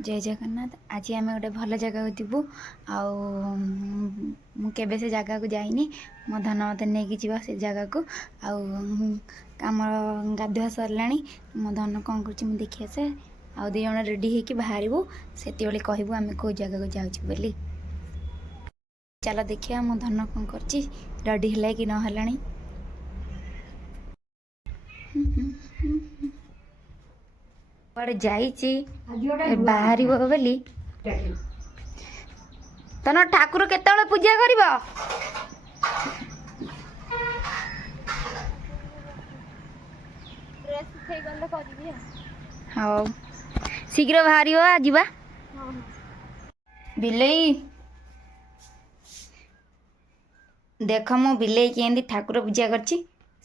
जय जगन्नाथ। आज आम गोटे भल जगह जीवु आबे से जगह को जाइनी मो धन मत नहीं जीव से जगह को आम गाधुआ सरला मो धन कौन कर देखी आसे आ दी जन रेडी होकर बाहर से कहबू आम कौ जगह को जाऊँ बोली। चल देखिए मो धन कौन कर रेडी है कि नहला बड़े बाहर बोली तन ठाकुर केत पूजा कर हाँ शीघ्र बाहर आजा बिलई देख मो बिलई के ठाकुर पूजा कर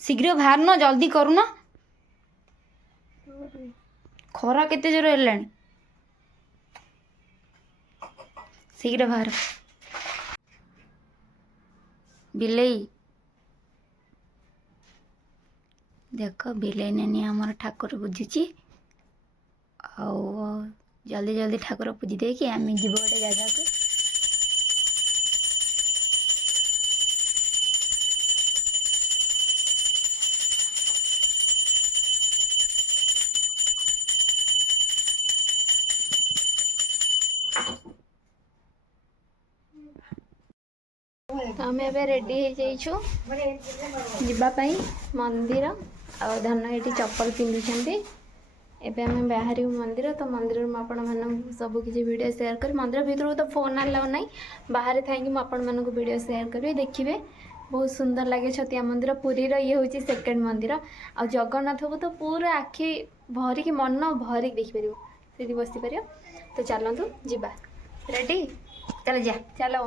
शीघ्र बाहर न जल्दी करूना खरा केते जोर है शीघ्र बाहर बिलई देख बिलई नानी आमर ठाकुर पूजुची जल्दी जल्दी ठाकुर पूजी दे कि आम जीव गोटे जगह को आम ए रेडी हो जावाई मंदिर आ धन ये चप्पल पिंधुंट एवं आम बाहर मंदिर तो मंदिर में सब किसी वीडियो शेयर कर मंदिर भीतर तो फोन अलाउ ना बाहर थी मुझे वीडियो शेयर करी देखिए बहुत सुंदर लगे छतिया मंदिर पुरी ये हूँ सेकेंड मंदिर आ जगन्नाथ को तो पूरा आखि भरिक मन भरिक देखिपर से बसी पार तो चलतु जा रेडी चल जा चलो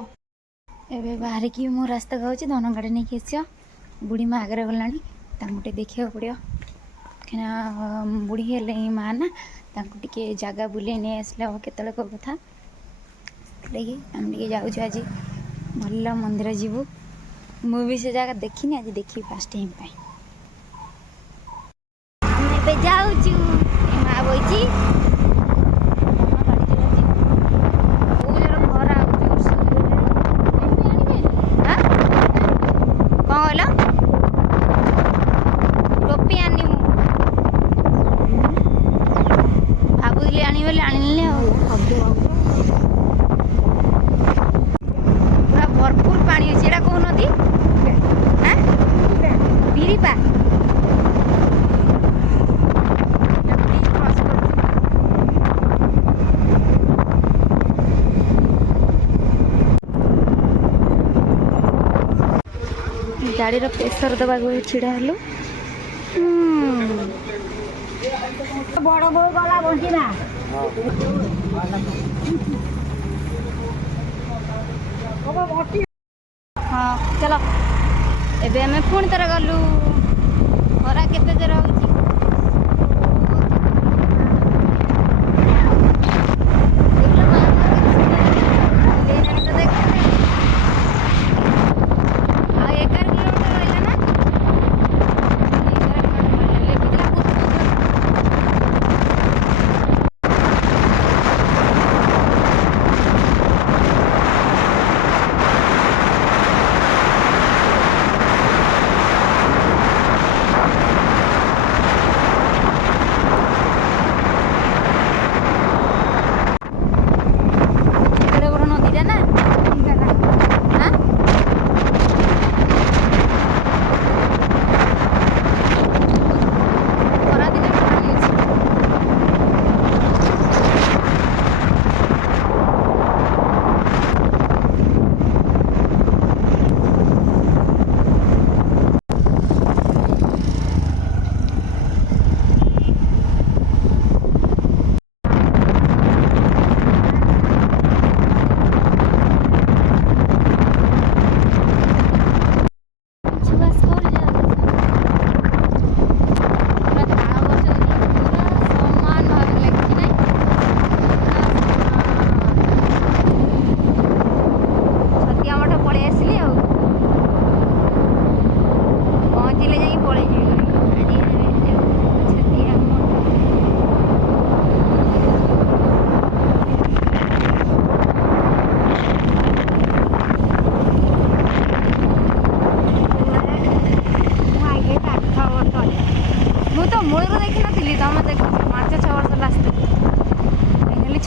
एबे बाहर की मो रास्ता गाँव धन गाड़ी नहीं आस बुढ़ी माँ आगे गलानी देखा पड़ो कहीं बुढ़ी है माँ ना टे जगह बुले नहीं आसले हम केत कथा लगे आम टे जाऊँ आज भल मंदिर जीवु मु भी से जगह देखनी आज देखी फास्ट टाइम जाऊँ माँ बही भरपूर पानी अच्छे कौ नदी बिरीपा गाड़ी प्रेसर दबा छिड़ा हेलु बड़ बो गला बंचना हाँ चलो एबे हमें पुणी तरह गलु खरा केते जोर होची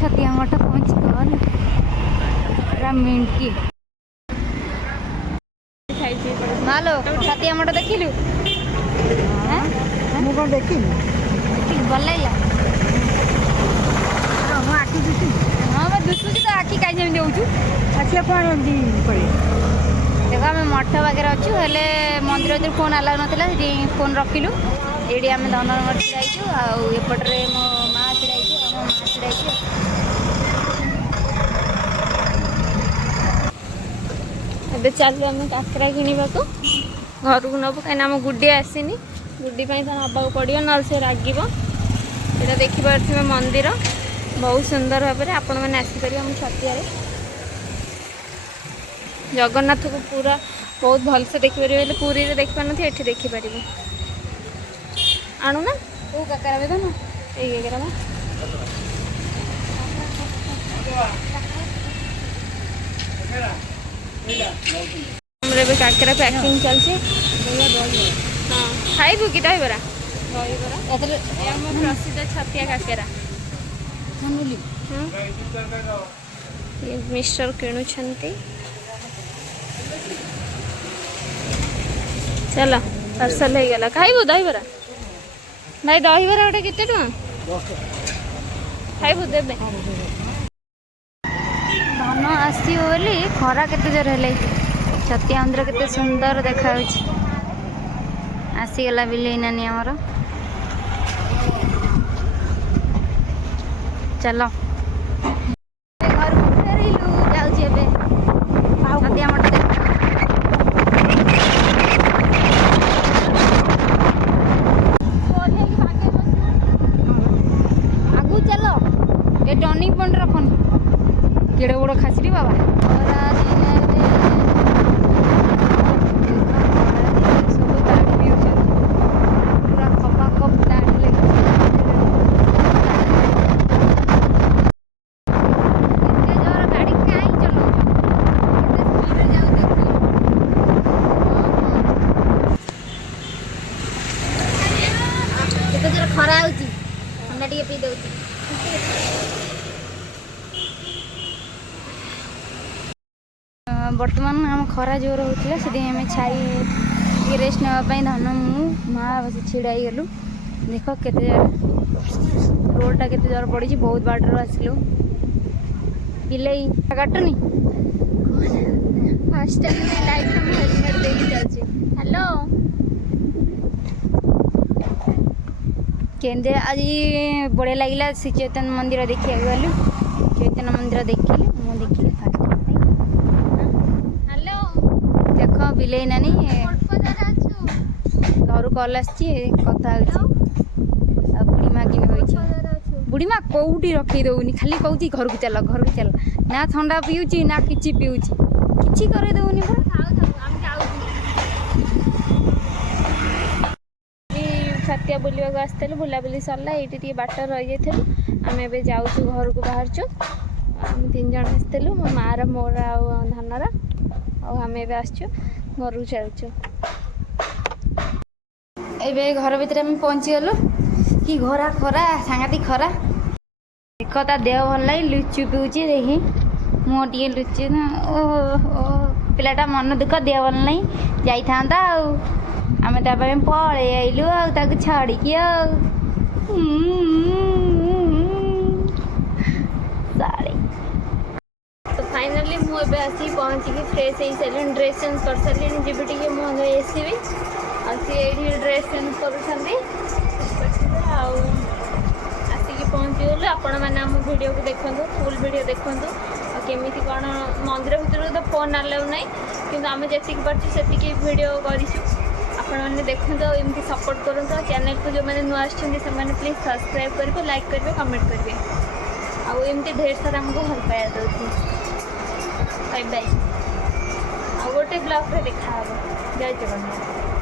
छतिया मठ पहुँची गल पूरा मिंटकी मालो छतिया मठ देखिलु ମୁଁ କ'ଣ ଦେଖିନି ଭଲ ଲାଗିଲା ମୋ ଆଖି ଦିଶୁଛି ହଁ ବା ଦିଶୁଛି ତ ଆଖି କାହିଁ ଯେମିତି ହେଉଛୁ ଆଖିଆ କ'ଣ ଏମିତି କହିବେ ଦେଖ ଆମେ ମଠ ପାଖରେ ଅଛୁ ହେଲେ ମନ୍ଦିର ଭିତରେ ଫୋନ୍ ଆଲାଉ ନଥିଲା ସେଠି ଫୋନ୍ ରଖିଲୁ ଏଇଠି ଆମେ ଧନର ଛିଡ଼ା ହେଇଛୁ ଆଉ ଏପଟରେ ମୋ ମା ଛିଡ଼ା ହେଇଛୁ ଆଉ ମୋ ମା ଛିଡ଼ା ହେଇଛୁ ଏବେ ଚାଲୁ ଆମେ କାକରା କିଣିବାକୁ ଘରକୁ ନେବୁ କାହିଁକିନା ଆମ ଗୁଡ଼ି ଆସିନି ଗୁଡ଼ି ପାଇଁ ତ ନେବାକୁ ପଡ଼ିବ ନହେଲେ ସେ ରାଗିବ ଏଇଟା ଦେଖିପାରୁଥିବେ ମନ୍ଦିର ବହୁତ ସୁନ୍ଦର ଭାବରେ ଆପଣମାନେ ଆସିପାରିବେ ଆମ ଛତିଆରେ ଜଗନ୍ନାଥକୁ ପୁରା ବହୁତ ଭଲସେ ଦେଖିପାରିବେ ହେଲେ ପୁରୀରେ ଦେଖିପାରୁନଥିବେ ଏଠି ଦେଖିପାରିବେ ଆଣୁନା କେଉଁ କାକରା ବେଦନ ଏଇ କାକରା ବା ଆମର ଏବେ କାକରା ପ୍ୟାକିଂ ଚାଲିଛି ହଁ ଖାଇବୁ କି ଦହିବରା ଦହିବରା ଏଥିରେ ଏ ଆମ ପ୍ରସିଦ୍ଧ ଛତିଆ କାକରା ଶୁଣିଲି ମିକ୍ସଚର କିଣୁଛନ୍ତି ଚାଲ ପାର୍ସଲ ହେଇଗଲା ଖାଇବୁ ଦହିବରା ଭାଇ ଦହିବରା ଗୋଟେ କେତେ ଟଙ୍କା ଖାଇବୁ ଦେବେ ଧନ ଆସିବ ବୋଲି ଖରା କେତେ ଜୋର ହେଲେ ଛତିଆ ମନ୍ଦିର କେତେ ସୁନ୍ଦର ଦେଖାଯାଉଛି ଆସିଗଲା ବିଲେଇ ନାନୀ ଆମର ଚାଲ ଘରକୁ ଫେରିଲୁ ଯାଉଛି ଏବେ ଛତିଆ ମଠ ଆଗକୁ ଚାଲ ଏ ଟର୍ଣ୍ଣିଂ ପଏଣ୍ଟ ରଖନି କେଡ଼େ ବଡ଼ ଖାସିରି ବାବା ସବୁ ତାଡ଼ି ପିଉଛନ୍ତି ପୁରା ଖପା ଖପ ତାଡ଼ି ଲାଗି ଏତେ ଜୋର ଗାଡ଼ି କାହିଁ ଚଲାଉଛ କେତେ ସ୍ପିଡ଼ରେ ଯାଉ ଦେଖୁ କେତେ ଜୋର ଖରା ହେଉଛି ଥଣ୍ଡା ଟିକେ ପିଇ ଦେଉଛି ବର୍ତ୍ତମାନ ଆମ ଖରା ଜୋର ହେଉଥିଲା ସେଥିପାଇଁ ଆମେ ଛାଇ ଟିକେ ରେଷ୍ଟ ନେବା ପାଇଁ ଧନ ମୁଁ ମା ବସି ଛିଡ଼ା ହେଇଗଲୁ ଦେଖ କେତେ ରୋଡ଼ଟା କେତେ ଜୋର ପଡ଼ିଛି ବହୁତ ବାଟରୁ ଆସିଲୁ ବିଲେଇ କାଟୁନି ଫାଷ୍ଟ ଟାଇମ୍ ଲାଇଫ୍ରେ ମୁଁ ହେଲମେଟ୍ ଦେଇକି ଯାଉଛି ହ୍ୟାଲୋ କେମିତି ଆଜି ବଢ଼ିଆ ଲାଗିଲା ଶ୍ରୀ ଚୈତନ୍ୟ ମନ୍ଦିର ଦେଖିବାକୁ ଗଲୁ ଚୈତନ୍ୟ ମନ୍ଦିର ଦେଖିଲି ମୁଁ ଦେଖିଲି ଫାଷ୍ଟ ହ୍ୟାଲୋ ଦେଖ ବିଲେଇ ନାନୀ କୋଟପଦାରେ ଅଛୁ ଘରୁ କଲ୍ ଆସିଛି କଥା ହେଉଛି ଆଉ ବୁଢ଼ୀ ମା କିଣି କହିଛି କୋଟପଦାରେ ଅଛୁ ବୁଢ଼ୀ ମା କେଉଁଠି ରଖେଇ ଦେଉନି ଖାଲି କହୁଛି ଘରକୁ ଚାଲ ନା ଥଣ୍ଡା ପିଉଛି ନା କିଛି ପିଉଛି କିଛି କରେଇ ଦେଉନି ପରା ଥାଉ ଆମେ ଯାଉଛୁ ଛତିଆ ବୁଲିବାକୁ ଆସିଥିଲୁ ବୁଲାବୁଲି ସରିଲା ଏଇଠି ଟିକେ ବାଟ ରହିଯାଇଥିଲୁ ଆମେ ଏବେ ଯାଉଛୁ ଘରକୁ ବାହାରୁଛୁ ଆମେ 3 ଜଣ ଆସିଥିଲୁ ମୋ ମାଆର ମୋର ଆଉ ଧନର ଆଉ ଆମେ ଏବେ ଆସିଛୁ ଘରକୁ ଚାଲୁଛୁ ଏବେ ଘର ଭିତରେ ଆମେ ପହଞ୍ଚିଗଲୁ କି ଖରା ସାଂଘାତିକ ଖରା ଦେଖ ତା ଦେହ ଭଲ ନାହିଁ ଲୁଚୁ ପିଉଛି ଦେଖି ମୁଁ ଟିକେ ଲୁଚି ନା ଓ ପିଲାଟା ମନ ଦୁଃଖ ଦେହ ଭଲ ନାହିଁ ଯାଇଥାନ୍ତା ଆଉ ଆମେ ତା ପାଇଁ ପଳେଇ ଆଇଲୁ ଆଉ ତାକୁ ଛାଡ଼ିକି ଆଉ ଶାଳି ତ ଫାଇନାଲି ମୁଁ ଏବେ ଆସିକି ପହଞ୍ଚିକି ଫ୍ରେଶ୍ ହେଇସାରିଲିଣି ଡ୍ରେସ୍ ଚେଞ୍ଜ କରିସାରିଲିଣି ଯିବି ଟିକେ ମୁହଁ ଧୋଇ ଆସିବି ଆଉ ସିଏ ଏଇଠି ଡ୍ରେସ୍ ଚେଞ୍ଜ କରୁଛନ୍ତି ଆଉ ଆସିକି ପହଞ୍ଚିଗଲୁ ଆପଣମାନେ ଆମ ଭିଡ଼ିଓକୁ ଦେଖନ୍ତୁ ଫୁଲ୍ ଭିଡ଼ିଓ ଦେଖନ୍ତୁ ଆଉ କେମିତି କ'ଣ ମନ୍ଦିର ଭିତରକୁ ତ ଫୋନ୍ ଆଲାଉ ନାହିଁ କିନ୍ତୁ ଆମେ ଯେତିକି ପାରୁଛୁ ସେତିକି ଭିଡ଼ିଓ କରିଛୁ ଆପଣମାନେ ଦେଖନ୍ତୁ ଆଉ ଏମିତି ସପୋର୍ଟ କରନ୍ତୁ ଆଉ ଚ୍ୟାନେଲ୍କୁ ଯେଉଁମାନେ ନୂଆ ଆସିଛନ୍ତି ସେମାନେ ପ୍ଲିଜ୍ ସବସ୍କ୍ରାଇବ୍ କରିବେ ଲାଇକ୍ କରିବେ କମେଣ୍ଟ କରିବେ ଆଉ ଏମିତି ଢେର ସାରା ଆମକୁ ଭଲ ପାଇବା ଦେଉଥିବେ ବାଇ ବାଇ ଆଉ ଗୋଟେ ବ୍ଲଗ୍ରେ ଦେଖା ହେବ ଜୟ ଜଗନ୍ନାଥ।